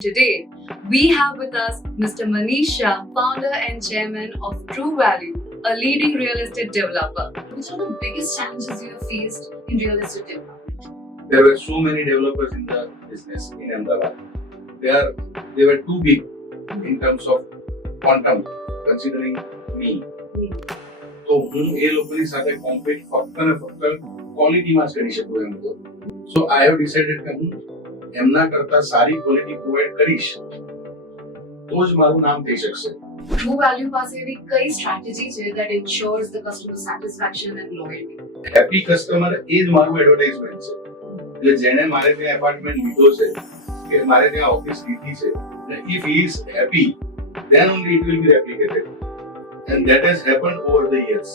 Today, we have with us Mr. Manish Shah, founder and chairman of True Value, a leading real estate developer. Which are the biggest challenges you have faced in real estate development? There were so many developers in the business in Ahmedabad. They were too big in terms of quantum, considering me. તો હું એ લોકોની સાથે કોમ્પિટ ફક્ત ને ફક્ત ક્વોલિટીમાં જ કરી શકું એમ હતો. સો આઈ હેવ ડિસાઇડેડ કે હું એમના કરતા સારી ક્વોલિટી પ્રોવાઈડ કરીશ તો જ મારું નામ થઈ શકશે. True Value પાસે એવી કઈ સ્ટ્રેટેજી છે that ensures the customer satisfaction and loyalty? Happy customer એ જ મારું એડવર્ટાઇઝમેન્ટ છે. એટલે જેણે મારે ત્યાં એપાર્ટમેન્ટ લીધો છે કે મારે ત્યાં ઓફિસ લીધી છે, if he is happy, then only it will be replicated. And that has happened over the years.